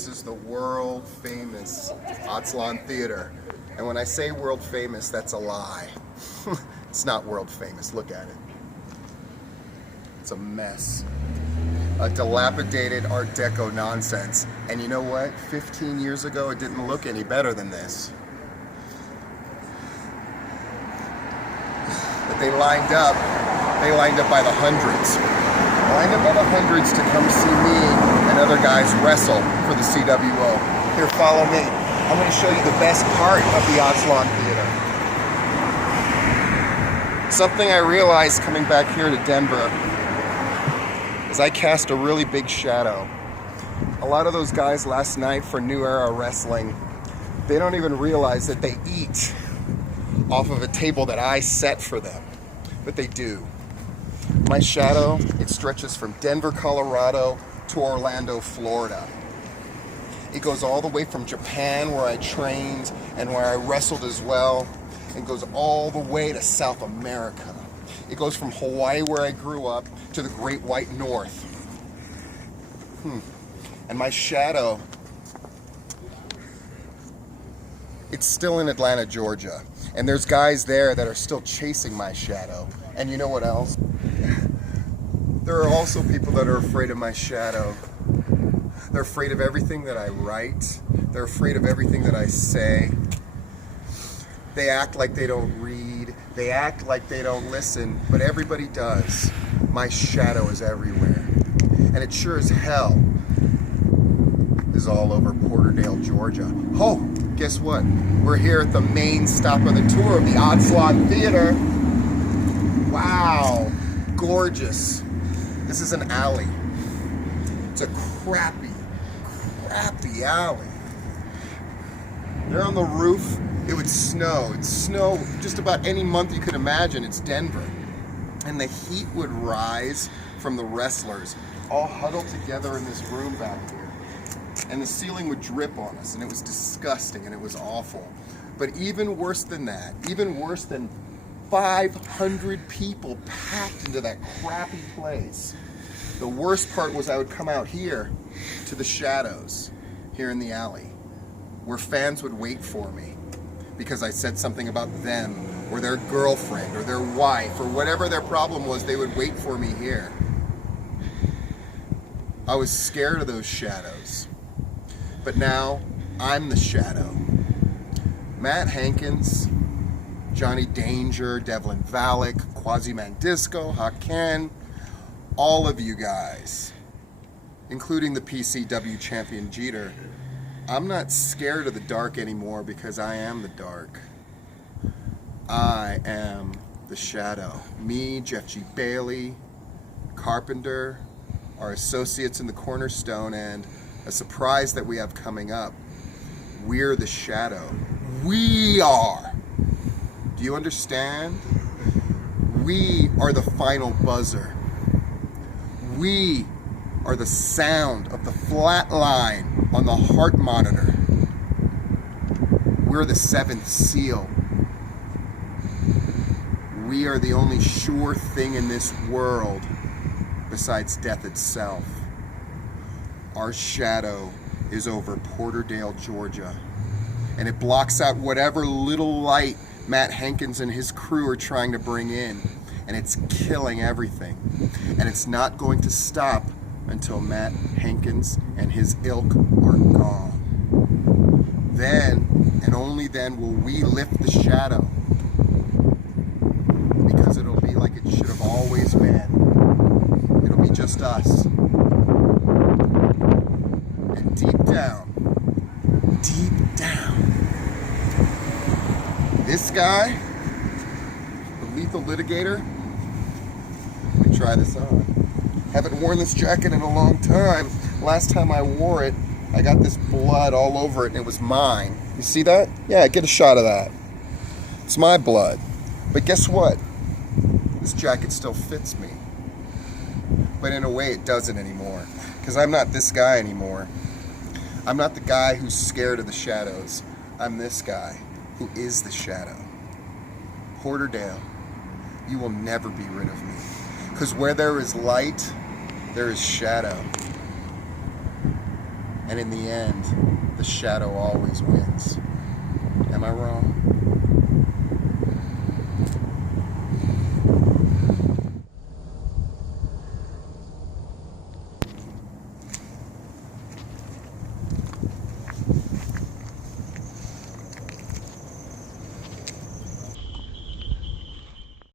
This is the world famous Atzlon Theater. And when I say world famous, that's a lie. It's not world famous. Look at it. It's a mess. A dilapidated Art Deco nonsense. And you know what? 15 years ago, it didn't look any better than this. But they lined up by the hundreds. Lined up by the hundreds to come see me and other guys wrestle for the CWO. Here, follow me. I'm going to show you the best part of the Atzlon Theater. Something I realized coming back here to Denver is I cast a really big shadow. A lot of those guys last night for New Era Wrestling, they don't even realize that they eat off of a table that I set for them, but they do. My shadow, it stretches from Denver, Colorado to Orlando, Florida. It goes all the way from Japan, where I trained and where I wrestled as well, and goes all the way to South America. It goes from Hawaii, where I grew up, to the Great White North. And my shadow, it's still in Atlanta, Georgia. And there's guys there that are still chasing my shadow. And you know what else? There are also people that are afraid of my shadow. They're afraid of everything that I write. They're afraid of everything that I say. They act like they don't read. They act like they don't listen, but everybody does. My shadow is everywhere. And it sure as hell is all over Porterdale, Georgia. Oh, guess what? We're here at the main stop of the tour of the Atzlon Theater. Wow, gorgeous. This is an alley. It's a crappy alley. They're on the roof. It would snow. It'd snow just about any month you could imagine. It's Denver. And the heat would rise from the wrestlers all huddled together in this room back here. And the ceiling would drip on us, and it was disgusting, and it was awful. But even worse than that, even worse than 500 people packed into that crappy place, the worst part was I would come out here to the shadows, here in the alley, where fans would wait for me because I said something about them, or their girlfriend, or their wife, or whatever their problem was. They would wait for me here. I was scared of those shadows. But now, I'm the shadow. Matt Hankins, Johnny Danger, Devlin Valak, Quasi-Man-Disco, Haken, all of you guys, including the PCW champion Jeter, I'm not scared of the dark anymore because I am the dark. I am the shadow. Me, Jeff G. Bailey, Carpenter, our associates in the Cornerstone, and a surprise that we have coming up. We're the shadow. We are. Do you understand? We are the final buzzer. We are the sound of the flat line on the heart monitor. We're the seventh seal. We are the only sure thing in this world besides death itself. Our shadow is over Porterdale, Georgia, and it blocks out whatever little light Matt Hankins and his crew are trying to bring in, and it's killing everything. And it's not going to stop until Matt Hankins and his ilk are gone. Then, and only then, will we lift the shadow, because it'll be like it should have always been. It'll be just us. And deep down, this guy, the lethal litigator, let me try this on. Haven't worn this jacket in a long time. Last time I wore it, I got this blood all over it and it was mine. You see that? Yeah, get a shot of that. It's my blood. But guess what? This jacket still fits me. But in a way it doesn't anymore. Because I'm not this guy anymore. I'm not the guy who's scared of the shadows. I'm this guy who is the shadow. Porterdale, you will never be rid of me. Because where there is light, there is shadow. And in the end, the shadow always wins. Am I wrong?